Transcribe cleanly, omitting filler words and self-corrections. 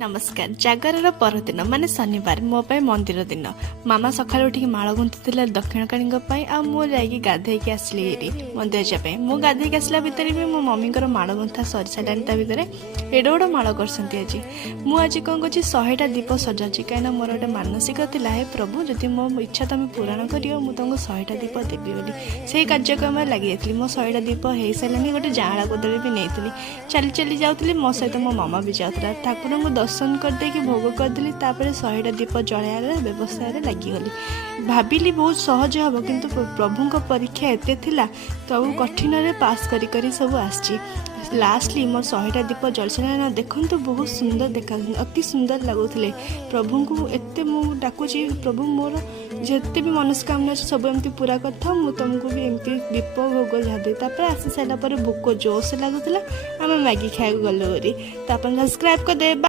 नमस्कार। जागर परदिन माने शनिवार मो मंदिर दिन मामा सका उठिक माड़ गुंथुला दक्षिण काणी मुझे गाधे आसली मंदिर जाए मु गाधे आसला भितर भी मो मम्मी माड़ गुंथा सरी सारे भितर एड बड़ माड़ कर आज मुझे कौन कर 100टा दीप सजाऊँगी कहीं मोर गोटे मानसिक था हे प्रभु जदि मो इच्छा तुम पूरण कर तुमको 100टा दीप देवी बोली से कार्यक्रम लगी जाती मो 100टा दीप हो सारे गोटे जाँला कदली भी नहीं चली चली जाऊँगी मो सहित मो मामा भी जाऊला ठाकुर को दर्शन करदे भोग करदेली 100टा दीप जलायार व्यवस्था लगिगली भाविली बहुत सहज हम किंतु प्रभु परीक्षा एते थिला प्रभु कठिन पास करी सब आसी लास्टली मोर 100टा दीप जलसाना देखु बहुत सुंदर देखा अति सुंदर लगुले प्रभु को एत डाकुची प्रभु मोर जिते भी मनस्कामना सब एमती पूरा करता मु तुमको भी एमती दीप भोग झादे आसी सारा भोक जोश लगुला आम मैगी खाया गलु सब्सक्राइब कर दे।